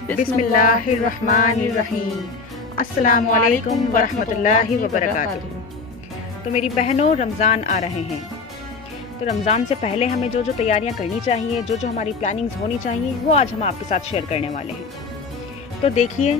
بسم اللہ الرحمن الرحیم۔ السلام علیکم ورحمۃ اللہ وبرکاتہ۔ تو میری بہنوں، رمضان آ رہے ہیں، تو رمضان سے پہلے ہمیں جو تیاریاں کرنی چاہیے، جو ہماری پلاننگز ہونی چاہیے، وہ آج ہم آپ کے ساتھ شیئر کرنے والے ہیں۔ تو دیکھیے،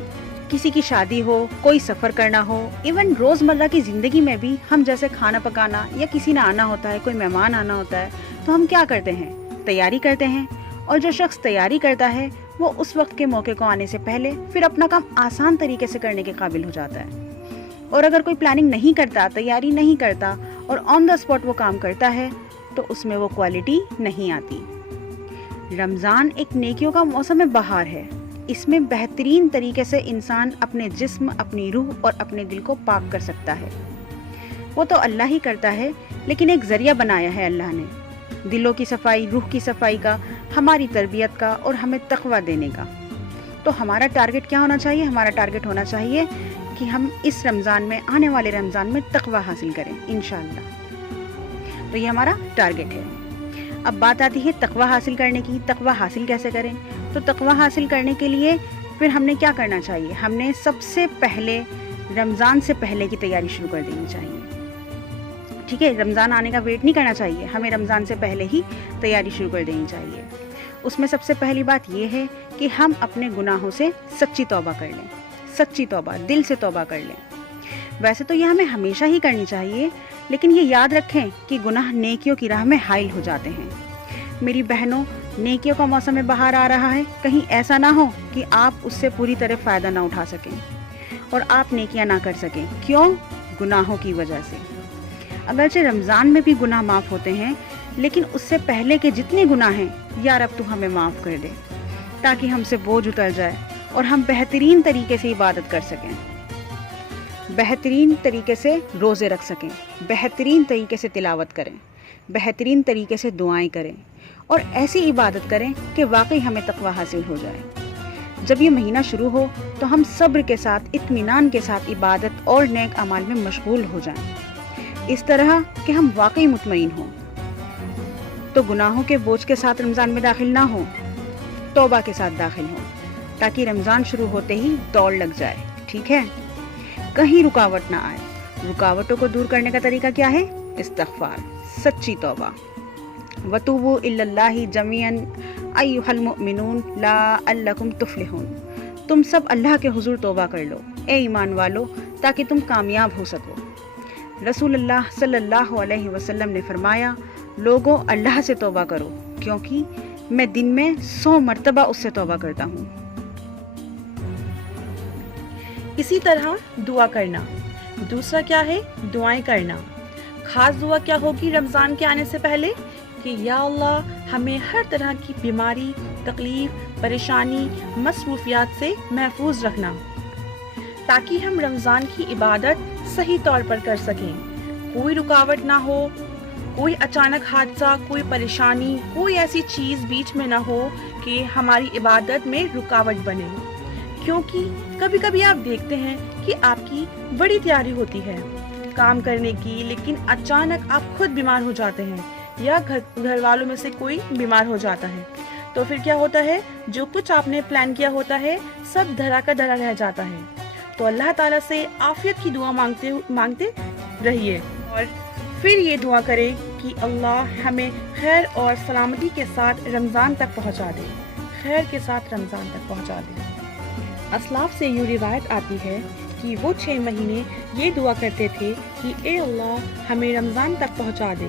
کسی کی شادی ہو، کوئی سفر کرنا ہو، ایون روزمرہ کی زندگی میں بھی ہم جیسے کھانا پکانا یا کسی نے آنا ہوتا ہے، کوئی مہمان آنا ہوتا ہے، تو ہم کیا کرتے ہیں؟ تیاری کرتے ہیں۔ اور جو شخص تیاری کرتا ہے وہ اس وقت کے موقع کو آنے سے پہلے پھر اپنا کام آسان طریقے سے کرنے کے قابل ہو جاتا ہے۔ اور اگر کوئی پلاننگ نہیں کرتا، تیاری نہیں کرتا اور آن دا اسپاٹ وہ کام کرتا ہے تو اس میں وہ کوالٹی نہیں آتی۔ رمضان ایک نیکیوں کا موسم بہار ہے۔ اس میں بہترین طریقے سے انسان اپنے جسم، اپنی روح اور اپنے دل کو پاک کر سکتا ہے۔ وہ تو اللہ ہی کرتا ہے، لیکن ایک ذریعہ بنایا ہے اللہ نے، دلوں کی صفائی، روح کی صفائی کا، ہماری تربیت کا اور ہمیں تقویٰ دینے کا۔ تو ہمارا ٹارگٹ کیا ہونا چاہیے؟ ہمارا ٹارگٹ ہونا چاہیے کہ ہم اس رمضان میں، آنے والے رمضان میں تقویٰ حاصل کریں انشاءاللہ۔ تو یہ ہمارا ٹارگٹ ہے۔ اب بات آتی ہے تقویٰ حاصل کرنے کی۔ تقویٰ حاصل کیسے کریں؟ تو تقویٰ حاصل کرنے کے لیے پھر ہم نے کیا کرنا چاہیے؟ ہم نے سب سے پہلے رمضان سے پہلے کی تیاری شروع کر دینی چاہیے۔ ٹھیک ہے، رمضان آنے کا ویٹ نہیں کرنا چاہیے، ہمیں رمضان سے پہلے ہی تیاری شروع کر دینی چاہیے۔ اس میں سب سے پہلی بات یہ ہے کہ ہم اپنے گناہوں سے سچی توبہ کر لیں، سچی توبہ، دل سے توبہ کر لیں۔ ویسے تو یہ ہمیں ہمیشہ ہی کرنی چاہیے، لیکن یہ یاد رکھیں کہ گناہ نیکیوں کی راہ میں حائل ہو جاتے ہیں۔ میری بہنوں، نیکیوں کا موسم بہار آ رہا ہے، کہیں ایسا نہ ہو کہ آپ اس سے پوری طرح فائدہ نہ اٹھا سکیں اور آپ نیکیاں نہ کر سکیں۔ کیوں؟ گناہوں کی وجہ سے۔ اگرچہ رمضان میں بھی گناہ معاف ہوتے ہیں، لیکن اس سے پہلے کے جتنے گناہ ہیں، یا رب تو ہمیں معاف کر دے، تاکہ ہم سے بوجھ اتر جائے اور ہم بہترین طریقے سے عبادت کر سکیں، بہترین طریقے سے روزے رکھ سکیں، بہترین طریقے سے تلاوت کریں، بہترین طریقے سے دعائیں کریں اور ایسی عبادت کریں کہ واقعی ہمیں تقویٰ حاصل ہو جائے۔ جب یہ مہینہ شروع ہو تو ہم صبر کے ساتھ، اطمینان کے ساتھ عبادت اور نیک اعمال میں مشغول ہو جائیں، اس طرح کہ ہم واقعی مطمئن ہوں۔ تو گناہوں کے بوجھ کے ساتھ رمضان میں داخل نہ ہوں، توبہ کے ساتھ داخل ہوں، تاکہ رمضان شروع ہوتے ہی دوڑ لگ جائے۔ ٹھیک ہے، کہیں رکاوٹ نہ آئے۔ رکاوٹوں کو دور کرنے کا طریقہ کیا ہے؟ استغفار، سچی توبہ۔ وَتُوبُوا إِلَى اللَّهِ جَمِيعًا أَيُّهَا الْمُؤْمِنُونَ لَعَلَّكُمْ تُفْلِحُونَ۔ تم سب اللہ کے حضور توبہ کر لو، اے ایمان والو، تاکہ تم کامیاب ہو سکو۔ رسول اللہ صلی اللہ علیہ وسلم نے فرمایا، لوگوں اللہ سے توبہ کرو، کیونکہ میں دن میں 100 مرتبہ اس سے توبہ کرتا ہوں۔ اسی طرح دعا کرنا۔ دوسرا کیا ہے؟ دعائیں کرنا۔ خاص دعا کیا ہوگی رمضان کے آنے سے پہلے؟ کہ یا اللہ ہمیں ہر طرح کی بیماری، تکلیف، پریشانی، مصروفیات سے محفوظ رکھنا، تاکہ ہم رمضان کی عبادت صحیح طور پر کر سکیں، کوئی رکاوٹ نہ ہو، کوئی اچانک حادثہ، کوئی پریشانی، کوئی ایسی چیز بیچ میں نہ ہو کہ ہماری عبادت میں رکاوٹ بنے۔ کیونکہ کبھی کبھی آپ دیکھتے ہیں کہ آپ کی بڑی تیاری ہوتی ہے کام کرنے کی، لیکن اچانک آپ خود بیمار ہو جاتے ہیں یا گھر والوں میں سے کوئی بیمار ہو جاتا ہے، تو پھر کیا ہوتا ہے؟ جو کچھ آپ نے پلان کیا ہوتا ہے سب دھرا کا دھرا رہ جاتا ہے۔ تو اللہ تعالیٰ سے عافیت کی دعا مانگتے رہیے، اور پھر یہ دعا کریں کہ اللہ ہمیں خیر اور سلامتی کے ساتھ رمضان تک پہنچا دے، خیر کے ساتھ رمضان تک پہنچا دے۔ اسلاف سے یہ روایت آتی ہے کہ وہ 6 مہینے یہ دعا کرتے تھے کہ اے اللہ ہمیں رمضان تک پہنچا دے،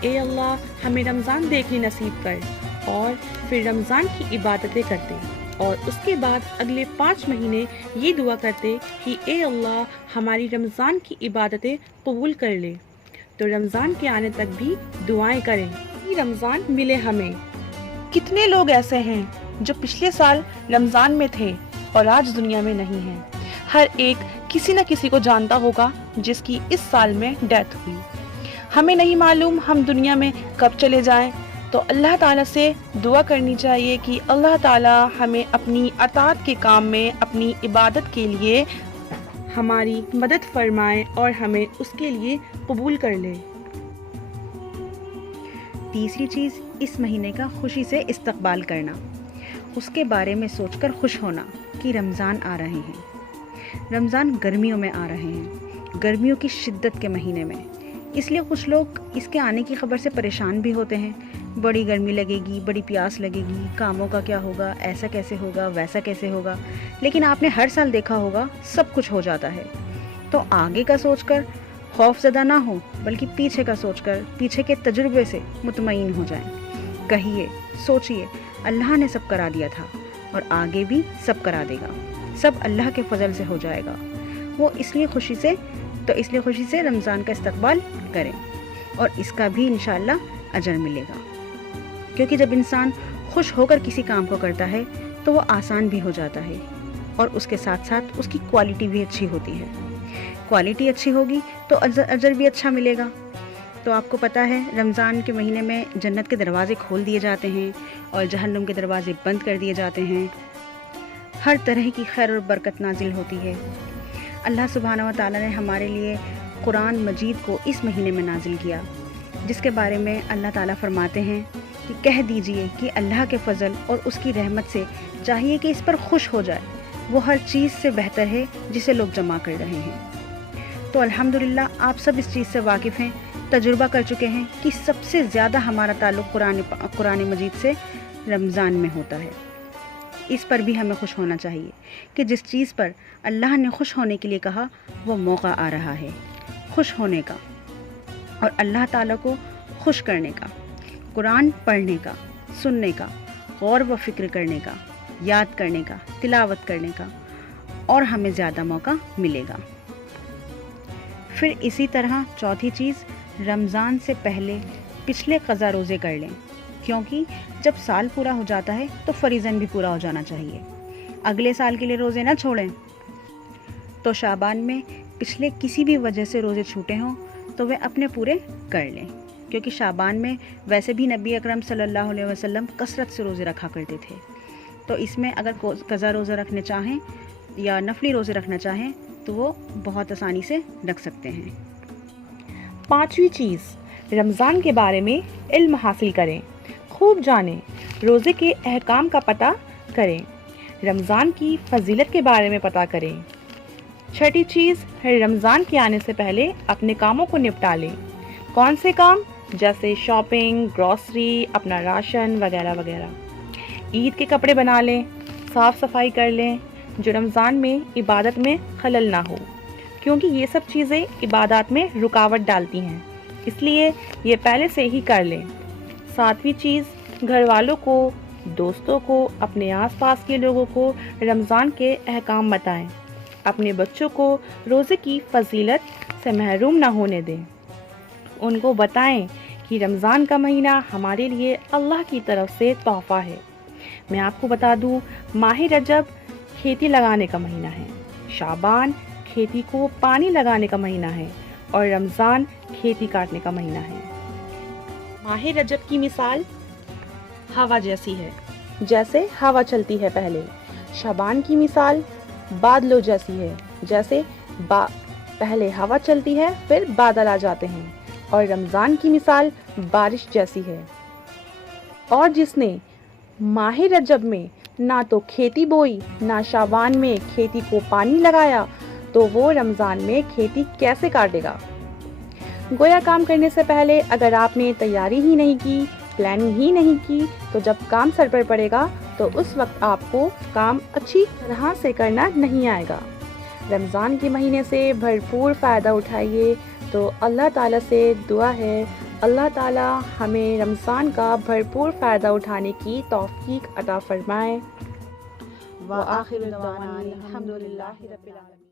اے اللہ ہمیں رمضان دیکھنے نصیب کر، اور پھر رمضان کی عبادتیں کرتے، اور اس کے بعد اگلے 5 مہینے یہ دعا کرتے کہ اے اللہ ہماری رمضان کی عبادتیں قبول کر لے۔ تو رمضان کے آنے تک بھی دعائیں کریں کہ رمضان ملے ہمیں۔ کتنے لوگ ایسے ہیں جو پچھلے سال رمضان میں تھے اور آج دنیا میں نہیں ہیں؟ ہر ایک کسی نہ کسی کو جانتا ہوگا جس کی اس سال میں ڈیتھ ہوئی۔ ہمیں نہیں معلوم ہم دنیا میں کب چلے جائیں، تو اللہ تعالیٰ سے دعا کرنی چاہیے کہ اللہ تعالیٰ ہمیں اپنی اطاعت کے کام میں، اپنی عبادت کے لیے ہماری مدد فرمائے اور ہمیں اس کے لیے قبول کر لے۔ تیسری چیز، اس مہینے کا خوشی سے استقبال کرنا۔ اس کے بارے میں سوچ کر خوش ہونا کہ رمضان آ رہے ہیں۔ رمضان گرمیوں میں آ رہے ہیں، گرمیوں کی شدت کے مہینے میں، اس لیے کچھ لوگ اس کے آنے کی خبر سے پریشان بھی ہوتے ہیں۔ بڑی گرمی لگے گی، بڑی پیاس لگے گی، کاموں کا کیا ہوگا، ایسا کیسے ہوگا، ویسا کیسے ہوگا۔ لیکن آپ نے ہر سال دیکھا ہوگا سب کچھ ہو جاتا ہے۔ تو آگے کا سوچ کر خوف زدہ نہ ہو، بلکہ پیچھے کا سوچ کر پیچھے کے تجربے سے مطمئن ہو جائیں۔ کہیے، سوچئے، اللہ نے سب کرا دیا تھا اور آگے بھی سب کرا دے گا، سب اللہ کے فضل سے ہو جائے گا۔ وہ اس لیے خوشی سے رمضان کا استقبال کریں اور اس کا بھی انشاءاللہ اجر ملے گا، کیونکہ جب انسان خوش ہو کر کسی کام کو کرتا ہے تو وہ آسان بھی ہو جاتا ہے اور اس کے ساتھ ساتھ اس کی کوالٹی بھی اچھی ہوتی ہے۔ کوالٹی اچھی ہوگی تو اجر بھی اچھا ملے گا۔ تو آپ کو پتہ ہے رمضان کے مہینے میں جنت کے دروازے کھول دیے جاتے ہیں اور جہنم کے دروازے بند کر دیے جاتے ہیں، ہر طرح کی خیر اور برکت نازل ہوتی ہے۔ اللہ سبحانہ و تعالیٰ نے ہمارے لیے قرآن مجید کو اس مہینے میں نازل کیا، جس کے بارے میں اللہ تعالیٰ فرماتے ہیں کہ کہہ دیجئے کہ اللہ کے فضل اور اس کی رحمت سے چاہیے کہ اس پر خوش ہو جائے، وہ ہر چیز سے بہتر ہے جسے لوگ جمع کر رہے ہیں۔ تو الحمدللہ آپ سب اس چیز سے واقف ہیں، تجربہ کر چکے ہیں کہ سب سے زیادہ ہمارا تعلق قرآن مجید سے رمضان میں ہوتا ہے۔ اس پر بھی ہمیں خوش ہونا چاہیے کہ جس چیز پر اللہ نے خوش ہونے کے لیے کہا وہ موقع آ رہا ہے خوش ہونے کا اور اللہ تعالیٰ کو خوش کرنے کا، قرآن پڑھنے کا، سننے کا، غور و فکر کرنے کا، یاد کرنے کا، تلاوت کرنے کا، اور ہمیں زیادہ موقع ملے گا۔ پھر اسی طرح چوتھی چیز، رمضان سے پہلے پچھلے قضا روزے کر لیں، کیونکہ جب سال پورا ہو جاتا ہے تو فریضاً بھی پورا ہو جانا چاہیے، اگلے سال کے لیے روزے نہ چھوڑیں۔ تو شعبان میں پچھلے کسی بھی وجہ سے روزے چھوٹے ہوں تو وہ اپنے پورے کر لیں، کیونکہ شعبان میں ویسے بھی نبی اکرم صلی اللہ علیہ وسلم کثرت سے روزے رکھا کرتے تھے۔ تو اس میں اگر قضا روزہ رکھنے چاہیں یا نفلی روزے رکھنا چاہیں تو وہ بہت آسانی سے رکھ سکتے ہیں۔ پانچویں چیز، رمضان کے بارے میں علم حاصل کریں، خوب جانیں، روزے کے احکام کا پتہ کریں، رمضان کی فضیلت کے بارے میں پتہ کریں۔ چھٹی چیز، رمضان کے آنے سے پہلے اپنے کاموں کو نپٹا لیں۔ کون سے کام؟ جیسے شاپنگ، گروسری، اپنا راشن وغیرہ وغیرہ۔ عید کے کپڑے بنا لیں، صاف صفائی کر لیں، جو رمضان میں عبادت میں خلل نہ ہو، کیونکہ یہ سب چیزیں عبادات میں رکاوٹ ڈالتی ہیں، اس لیے یہ پہلے سے ہی کر لیں۔ ساتویں چیز، گھر والوں کو، دوستوں کو، اپنے آس پاس کے لوگوں کو رمضان کے احکام بتائیں، اپنے بچوں کو روزے کی فضیلت سے محروم نہ ہونے دیں، ان کو بتائیں کہ رمضان کا مہینہ ہمارے لیے اللہ کی طرف سے تحفہ ہے۔ میں آپ کو بتا دوں، ماہ رجب کھیتی لگانے کا مہینہ ہے، شعبان کھیتی کو پانی لگانے کا مہینہ ہے اور رمضان کھیتی کاٹنے کا مہینہ ہے۔ ماہ رجب کی مثال ہوا جیسی ہے، جیسے ہوا چلتی ہے پہلے۔ شعبان کی مثال بادلوں جیسی ہے، جیسے پہلے ہوا چلتی ہے پھر بادل آ جاتے ہیں۔ اور رمضان کی مثال بارش جیسی ہے۔ اور جس نے ماہ رجب میں نہ تو کھیتی بوئی، نہ شعبان میں کھیتی کو پانی لگایا، تو وہ رمضان میں کھیتی کیسے کاٹے گا؟ گویا کام کرنے سے پہلے اگر آپ نے تیاری ہی نہیں کی، پلاننگ ہی نہیں کی، تو جب کام سر پر پڑے گا تو اس وقت آپ کو کام اچھی طرح سے کرنا نہیں آئے گا۔ رمضان کے مہینے سے بھرپور فائدہ اٹھائیے۔ تو اللہ تعالیٰ سے دعا ہے اللہ تعالیٰ ہمیں رمضان کا بھرپور فائدہ اٹھانے کی توفیق عطا فرمائے۔ وآخر دعوانا الحمدللہ رب العالمین۔